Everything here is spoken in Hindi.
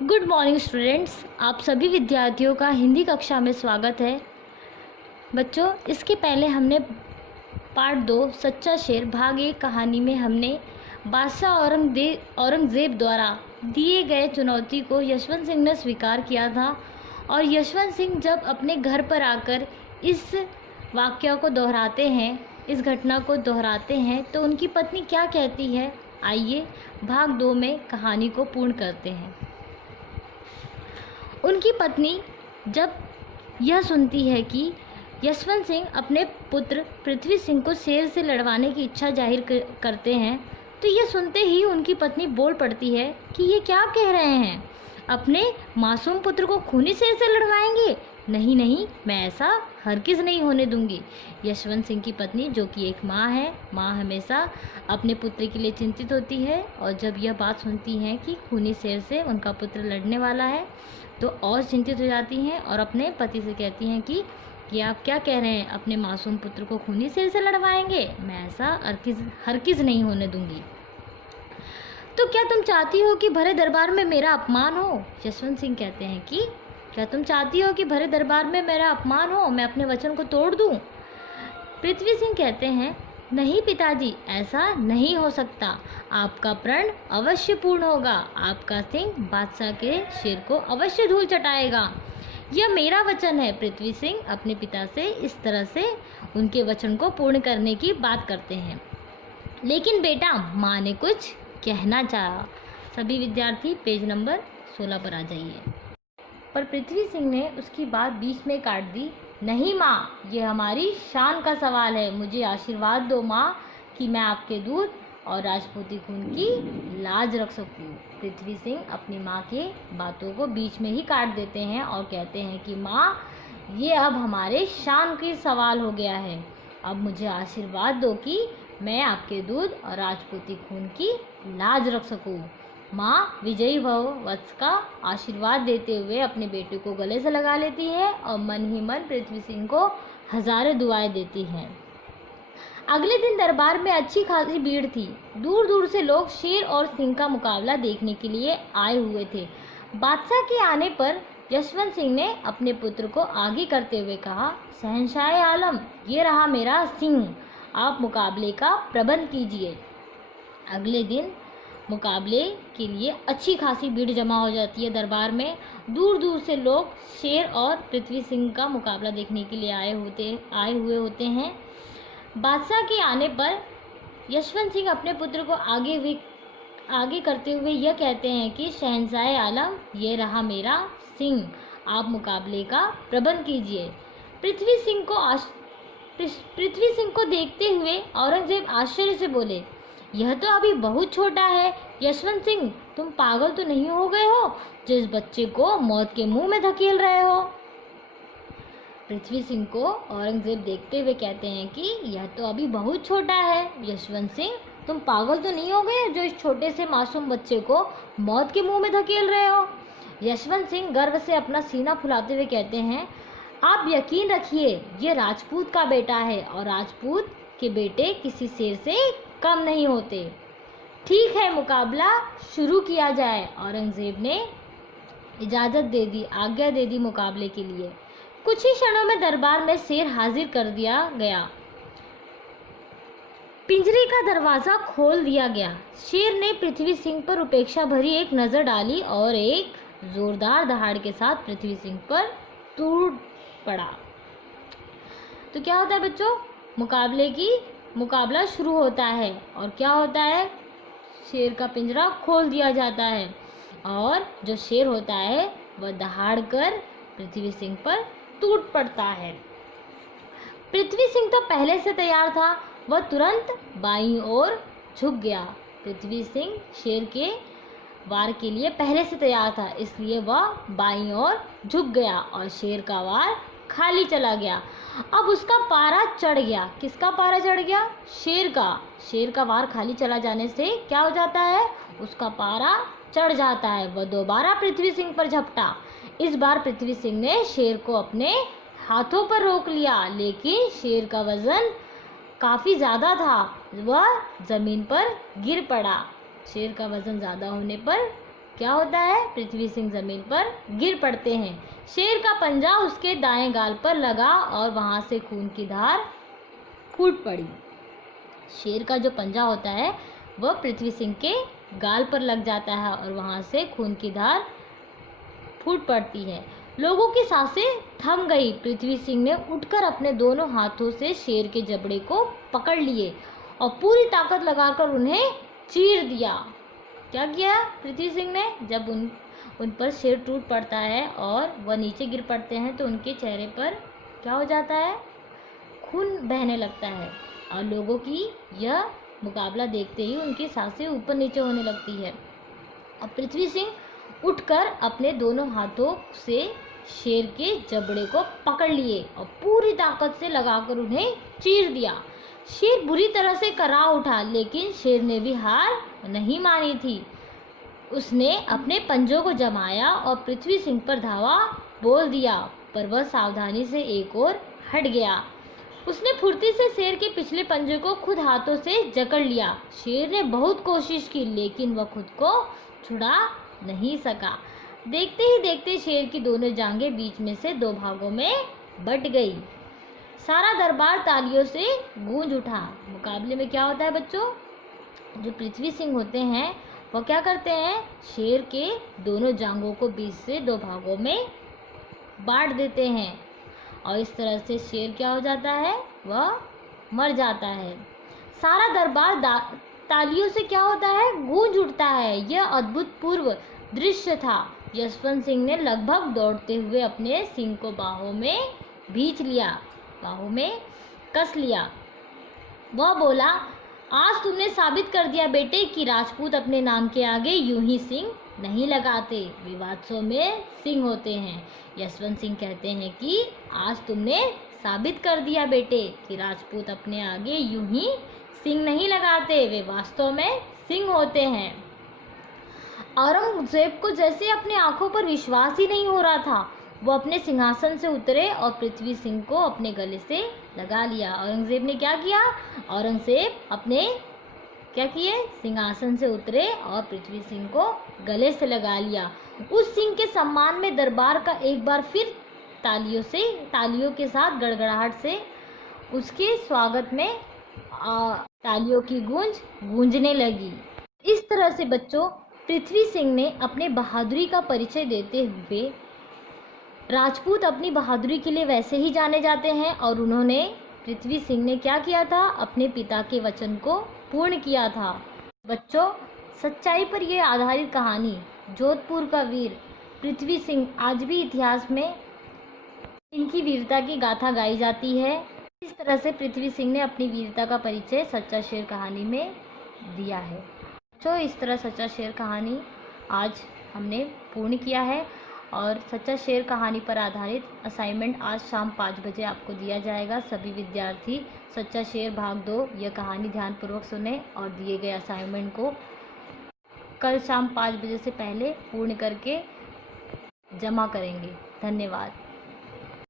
गुड मॉर्निंग स्टूडेंट्स, आप सभी विद्यार्थियों का हिंदी कक्षा में स्वागत है। बच्चों, इसके पहले हमने पार्ट 2 सच्चा शेर भाग 1 कहानी में हमने बादशाह औरंगज़ेब द्वारा दिए गए चुनौती को यशवंत सिंह ने स्वीकार किया था। और यशवंत सिंह जब अपने घर पर आकर इस वाक़या को दोहराते हैं, इस घटना को दोहराते हैं, तो उनकी पत्नी क्या कहती है, आइए भाग 2 में कहानी को पूर्ण करते हैं। उनकी पत्नी जब यह सुनती है कि यशवंत सिंह अपने पुत्र पृथ्वी सिंह को शेर से लड़वाने की इच्छा जाहिर करते हैं, तो यह सुनते ही उनकी पत्नी बोल पड़ती है कि ये क्या कह रहे हैं, अपने मासूम पुत्र को खूनी शेर से लड़वाएंगे? नहीं नहीं, मैं ऐसा हरगिज़ नहीं होने दूंगी। यशवंत सिंह की पत्नी, जो कि एक माँ है, माँ हमेशा अपने पुत्र के लिए चिंतित होती है, और जब यह बात सुनती हैं कि खूनी शेर से उनका पुत्र लड़ने वाला है, तो और चिंतित हो जाती हैं और अपने पति से कहती हैं कि आप क्या कह रहे हैं, अपने मासूम पुत्र को खूनी शेर से लड़वाएंगे? मैं ऐसा हरगिज़ नहीं होने दूंगी। तो क्या तुम चाहती हो कि भरे दरबार में मेरा अपमान हो? यशवंत सिंह कहते हैं कि क्या तुम चाहती हो कि भरे दरबार में मेरा अपमान हो, मैं अपने वचन को तोड़ दूं? पृथ्वी सिंह कहते हैं, नहीं पिताजी, ऐसा नहीं हो सकता। आपका प्रण अवश्य पूर्ण होगा। आपका सिंह बादशाह के शेर को अवश्य धूल चटाएगा। यह मेरा वचन है। पृथ्वी सिंह अपने पिता से इस तरह से उनके वचन को पूर्ण करने की बात करते हैं। लेकिन बेटा, माँ ने कुछ कहना चाहा। सभी विद्यार्थी पेज नंबर 16 पर आ जाइए। पर पृथ्वी सिंह ने उसकी बात बीच में काट दी। नहीं माँ, ये हमारी शान का सवाल है। मुझे आशीर्वाद दो माँ कि मैं आपके दूध और राजपूती खून की लाज रख सकूँ। पृथ्वी सिंह अपनी माँ के बातों को बीच में ही काट देते हैं और कहते हैं कि माँ, ये अब हमारे शान की सवाल हो गया है। अब मुझे आशीर्वाद दो कि मैं आपके दूध और राजपूती खून की लाज रख सकूँ। माँ विजयी भव वत्स का आशीर्वाद देते हुए अपने बेटे को गले से लगा लेती है और मन ही मन पृथ्वी सिंह को हजारों दुआएं देती हैं। अगले दिन दरबार में अच्छी खासी भीड़ थी। दूर दूर से लोग शेर और सिंह का मुकाबला देखने के लिए आए हुए थे। बादशाह के आने पर यशवंत सिंह ने अपने पुत्र को आगे करते हुए कहा, शहंशाह आलम, ये रहा मेरा सिंह, आप मुकाबले का प्रबंध कीजिए। अगले दिन मुकाबले के लिए अच्छी खासी भीड़ जमा हो जाती है। दरबार में दूर दूर से लोग शेर और पृथ्वी सिंह का मुकाबला देखने के लिए आए हुए होते हैं। बादशाह के आने पर यशवंत सिंह अपने पुत्र को आगे करते हुए यह कहते हैं कि शहंशाह आलम, ये रहा मेरा सिंह, आप मुकाबले का प्रबंध कीजिए। पृथ्वी सिंह को देखते हुए औरंगजेब आश्चर्य से बोले, यह तो अभी बहुत छोटा है। यशवंत सिंह, तुम पागल तो नहीं हो गए हो जो इस बच्चे को मौत के मुंह में धकेल रहे हो? पृथ्वी सिंह को औरंगजेब देखते हुए कहते हैं कि यह तो अभी बहुत छोटा है। यशवंत सिंह, तुम पागल तो नहीं हो गए जो इस छोटे से मासूम बच्चे को मौत के मुंह में धकेल रहे हो? यशवंत सिंह गर्व से अपना सीना फुलाते हुए कहते हैं, आप यकीन रखिए, ये राजपूत का बेटा है और राजपूत के बेटे किसी शेर से कम नहीं होते। ठीक है, मुकाबला शुरू किया जाए। औरंगजेब ने इजाज़त दे दी, आज्ञा दे दी मुकाबले के लिए। कुछ ही क्षणों में दरबार में शेर हाजिर कर दिया गया। पिंजरे का दरवाज़ा खोल दिया गया। शेर ने पृथ्वी सिंह पर उपेक्षा भरी एक नज़र डाली और एक जोरदार दहाड़ के साथ पृथ्वी सिंह पर टूट पड़ा। तो क्या होता है बच्चों, मुकाबला शुरू होता है और क्या होता है, शेर का पिंजरा खोल दिया जाता है और जो शेर होता है वह दहाड़ कर पृथ्वी सिंह पर टूट पड़ता है। पृथ्वी सिंह तो पहले से तैयार था, वह तुरंत बाईं ओर झुक गया। पृथ्वी सिंह शेर के वार के लिए पहले से तैयार था, इसलिए वह बाईं ओर झुक गया और शेर का वार खाली चला गया। अब उसका पारा चढ़ गया। किसका पारा चढ़ गया? शेर का। शेर का वार खाली चला जाने से क्या हो जाता है, उसका पारा चढ़ जाता है। वह दोबारा पृथ्वी सिंह पर झपटा। इस बार पृथ्वी सिंह ने शेर को अपने हाथों पर रोक लिया, लेकिन शेर का वजन काफ़ी ज़्यादा था, वह ज़मीन पर गिर पड़ा। शेर का वजन ज़्यादा होने पर क्या होता है, पृथ्वी सिंह जमीन पर गिर पड़ते हैं। शेर का पंजा उसके दाएं गाल पर लगा और वहां से खून की धार फूट पड़ी। शेर का जो पंजा होता है वह पृथ्वी सिंह के गाल पर लग जाता है और वहां से खून की धार फूट पड़ती है। लोगों की सांसें थम गई। पृथ्वी सिंह ने उठकर अपने दोनों हाथों से शेर के जबड़े को पकड़ लिए और पूरी ताकत लगाकर उन्हें चीर दिया। क्या किया पृथ्वी सिंह ने, जब उन पर शेर टूट पड़ता है और वह नीचे गिर पड़ते हैं तो उनके चेहरे पर क्या हो जाता है, खून बहने लगता है और लोगों की यह मुकाबला देखते ही उनकी सांसें ऊपर नीचे होने लगती है। और पृथ्वी सिंह उठकर अपने दोनों हाथों से शेर के जबड़े को पकड़ लिए और पूरी ताकत से लगाकर उन्हें चीर दिया। शेर बुरी तरह से करा उठा, लेकिन शेर ने भी हार नहीं मानी थी। उसने अपने पंजों को जमाया और पृथ्वी सिंह पर धावा बोल दिया, पर वह सावधानी से एक ओर हट गया। उसने फुर्ती से शेर के पिछले पंजे को खुद हाथों से जकड़ लिया। शेर ने बहुत कोशिश की, लेकिन वह खुद को छुड़ा नहीं सका। देखते ही देखते शेर की दोनों जांघें बीच में से दो भागों में बट गई। सारा दरबार तालियों से गूंज उठा। मुकाबले में क्या होता है बच्चों, जो पृथ्वी सिंह होते हैं वह क्या करते हैं, शेर के दोनों जांघों को बीच से दो भागों में बांट देते हैं और इस तरह से शेर क्या हो जाता है, वह मर जाता है। सारा दरबार तालियों से क्या होता है, गूंज उठता है। यह अद्भुतपूर्व दृश्य था। यशवंत सिंह ने लगभग दौड़ते हुए अपने सिंह को बाहों में भींच लिया, बाहों में कस लिया। वह बोला, आज तुमने साबित कर दिया बेटे कि राजपूत अपने नाम के आगे यूं ही सिंह नहीं लगाते, विवादों में सिंह होते हैं। यशवंत सिंह कहते हैं कि आज तुमने साबित कर दिया बेटे कि राजपूत अपने आगे यूं ही सिंह नहीं लगाते, वे वास्तव में सिंह होते हैं। औरंगजेब को जैसे अपनी आंखों पर विश्वास ही नहीं हो रहा था। वो अपने सिंहासन से उतरे और पृथ्वी सिंह को अपने गले से लगा लिया। औरंगजेब ने क्या किया, औरंगजेब अपने क्या किए, सिंहासन से उतरे और पृथ्वी सिंह को गले से लगा लिया। उस सिंह के सम्मान में दरबार का एक बार फिर तालियों के साथ गड़गड़ाहट से उसके स्वागत में तालियों की गूंजने लगी। इस तरह से बच्चों, पृथ्वी सिंह ने अपने बहादुरी का परिचय देते हुए, राजपूत अपनी बहादुरी के लिए वैसे ही जाने जाते हैं और उन्होंने, पृथ्वी सिंह ने क्या किया था, अपने पिता के वचन को पूर्ण किया था। बच्चों, सच्चाई पर यह आधारित कहानी जोधपुर का वीर पृथ्वी सिंह आज भी इतिहास में इनकी वीरता की गाथा गाई जाती है। इस तरह से पृथ्वी सिंह ने अपनी वीरता का परिचय सच्चा शेर कहानी में दिया है। तो इस तरह सच्चा शेर कहानी आज हमने पूर्ण किया है और सच्चा शेर कहानी पर आधारित असाइनमेंट आज शाम 5 बजे आपको दिया जाएगा। सभी विद्यार्थी सच्चा शेर भाग 2 यह कहानी ध्यानपूर्वक सुने और दिए गए असाइनमेंट को कल शाम 5 बजे से पहले पूर्ण करके जमा करेंगे। धन्यवाद।